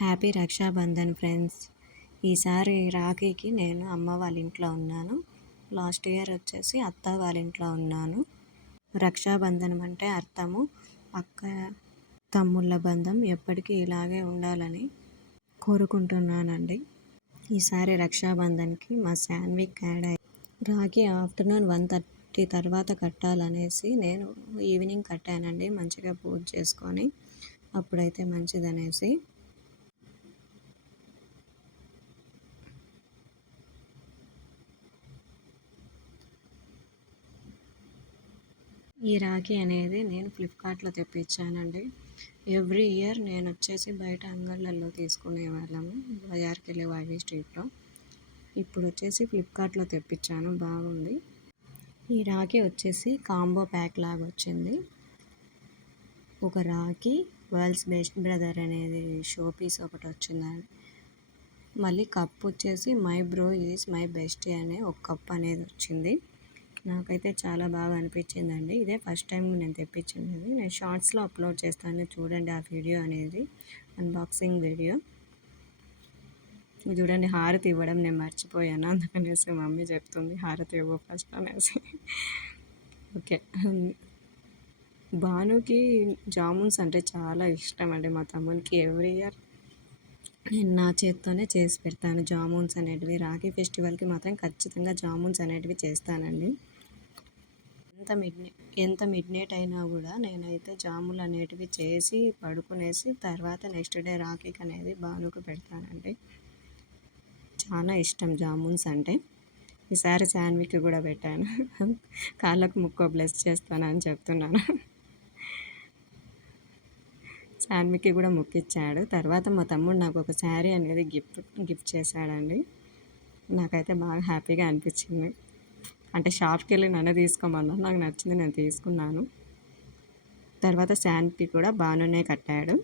Happy Rakshabandhan friends. ఈసారి రాఖీకి నేను అమ్మ వాళ్ళ ఇంట్లో ఉన్నాను. లాస్ట్ ఇయర్ వచ్చేసి అత్త వాళ్ళ ఇంట్లో ఉన్నాను. రక్షాబంధనం అంటే అర్థము అక్క తమ్ముళ్ళ బంధం ఎప్పటికీ ఇలాగే ఉండాలని కోరుకుంటున్నానండి. ఈసారి రక్షాబంధన్కి మా శాన్విక్ యాడ్ అయ్యి రాఖీ ఆఫ్టర్నూన్ 1:30 తర్వాత కట్టాలనేసి నేను ఈవినింగ్ కట్టానండి. మంచిగా పూజ చేసుకొని అప్పుడైతే మంచిదనేసి. ఈ రాఖీ అనేది నేను ఫ్లిప్కార్ట్లో తెప్పించానండి. ఎవ్రీ ఇయర్ నేను వచ్చేసి బయట అంగళ్ళల్లో తీసుకునే వాళ్ళము, బజార్కి వెళ్ళి వైవీ స్ట్రీట్లో. ఇప్పుడు వచ్చేసి ఫ్లిప్కార్ట్లో తెప్పించాను, బాగుంది. ఈ రాఖీ వచ్చేసి కాంబో ప్యాక్ లాగా వచ్చింది. ఒక రాఖీ, వరల్డ్స్ బెస్ట్ బ్రదర్ అనేది షో పీస్ ఒకటి వచ్చిందండి. మళ్ళీ కప్ వచ్చేసి my bro is my bestie అనే ఒక కప్ అనేది వచ్చింది. నాకైతే చాలా బాగా అనిపించిందండి. ఇదే ఫస్ట్ టైం నేను తెప్పించింది. నేను షార్ట్స్లో అప్లోడ్ చేస్తాను, చూడండి ఆ వీడియో అనేది, అన్బాక్సింగ్ వీడియో. చూడండి, హారతి ఇవ్వడం నేను మర్చిపోయాను, అందుకనేసి మమ్మీ చెప్తుంది హారతి ఇవ్వ ఫస్ట్ అనేసి. ఓకే, భానుకి జామున్స్ అంటే చాలా ఇష్టం అండి. మా తమ్మునికి ఎవ్రీ ఇయర్ నేను నా చేత్తోనే చేసి పెడతాను జామున్స్ అనేటివి. రాఖీ ఫెస్టివల్కి మాత్రం ఖచ్చితంగా జామున్స్ అనేటివి చేస్తానండి. ఎంత మిడ్ నైట్ అయినా కూడా నేనైతే జాములు అనేటివి చేసి పడుకునేసి తర్వాత నెక్స్ట్ డే రాఖీకి అనేది భానుకు పెడతానండి. చాలా ఇష్టం జామున్స్ అంటే. ఈసారి శాన్విక్ కూడా పెట్టాను. కాళ్ళకు ముక్కో బ్లెస్ చేస్తానని చెప్తున్నాను. శాన్విక్కి కూడా ముక్కిచ్చాడు. తర్వాత మా తమ్ముడు నాకు ఒక శారీ అనేది గిఫ్ట్ చేశాడండి. నాకైతే బాగా హ్యాపీగా అనిపించింది. అంటే షాప్కి వెళ్ళి నన్ను తీసుకోమన్నాను, నాకు నచ్చింది, నేను తీసుకున్నాను. తర్వాత శాన్విక్కి కూడా బాగానే కట్టాడు.